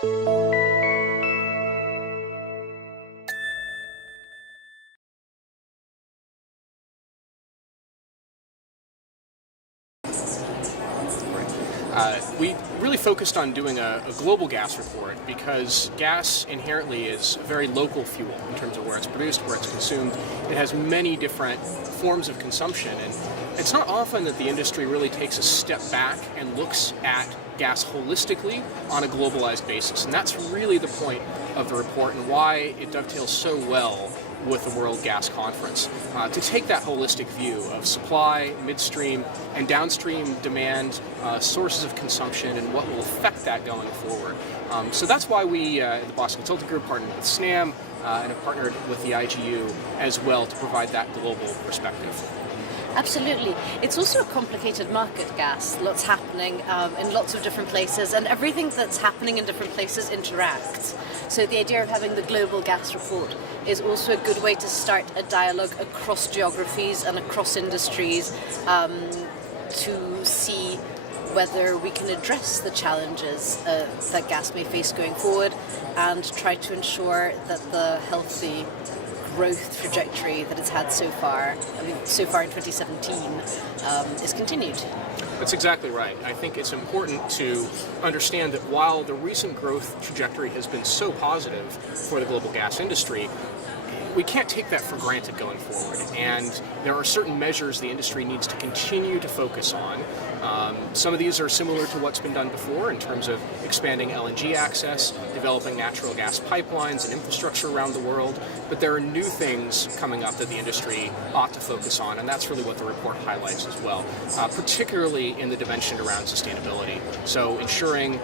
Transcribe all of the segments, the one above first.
We really focused on doing a global gas report because gas inherently is a very local fuel in terms of where it's produced, where it's consumed. It has many different forms of consumption, and it's not often that the industry really takes a step back and looks at gas holistically on a globalized basis. And that's really the point of the report and why it dovetails so well with the World Gas Conference, to take that holistic view of supply, midstream, and downstream demand, sources of consumption, and what will affect that going forward. So that's why we, the Boston Consulting Group, partnered with Snam and have partnered with the IGU as well to provide that global perspective. Absolutely. It's also a complicated market, gas. Lots happening in lots of different places, and everything that's happening in different places interacts. So the idea of having the global gas report is also a good way to start a dialogue across geographies and across industries to see whether we can address the challenges that gas may face going forward and try to ensure that the healthy growth trajectory that it's had so far, so far in 2017, is continued. That's exactly right. I think it's important to understand that while the recent growth trajectory has been so positive for the global gas industry, we can't take that for granted going forward, and there are certain measures the industry needs to continue to focus on. Some of these are similar to what's been done before in terms of expanding LNG access, developing natural gas pipelines and infrastructure around the world, but there are new things coming up that the industry ought to focus on, and that's really what the report highlights as well, particularly in the dimension around sustainability. So ensuring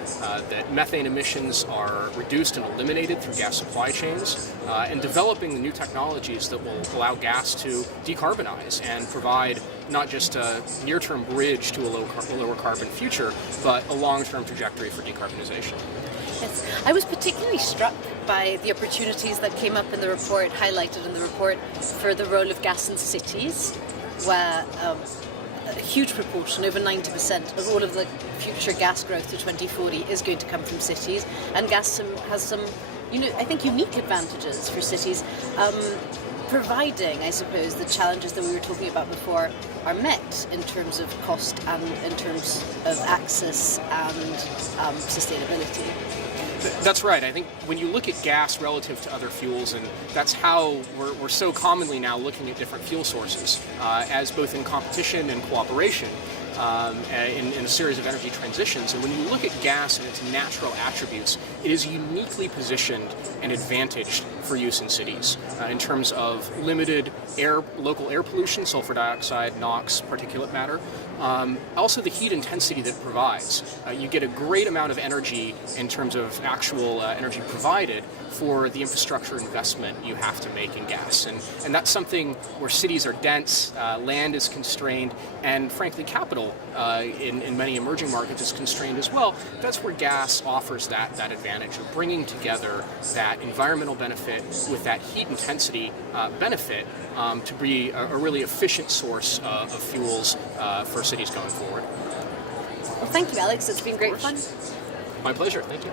that methane emissions are reduced and eliminated through gas supply chains, and developing the new technologies that will allow gas to decarbonize and provide not just a near-term bridge to a lower carbon future, but a long-term trajectory for decarbonization. Yes. I was particularly struck by the opportunities that came up in the report, highlighted in the report, for the role of gas in cities, where a huge proportion, over 90% of all of the future gas growth to 2040 is going to come from cities, and gas has some, I think, unique advantages for cities, providing, I suppose, the challenges that we were talking about before are met in terms of cost and in terms of access and sustainability. That's right. I think when you look at gas relative to other fuels, and that's how we're so commonly now looking at different fuel sources as both in competition and cooperation in a series of energy transitions. And when you look at gas and its natural attributes, it is uniquely positioned and advantaged for use in cities in terms of limited local air pollution, sulfur dioxide, NOx, particulate matter. Also the heat intensity that it provides. You get a great amount of energy in terms of actual energy provided for the infrastructure investment you have to make in gas. And that's something where cities are dense, land is constrained, and frankly capital in many emerging markets is constrained as well. That's where gas offers that advantage of bringing together that environmental benefit with that heat intensity benefit to be a really efficient source of fuels for cities going forward. Well, thank you, Alex. It's been great fun. My pleasure. Thank you.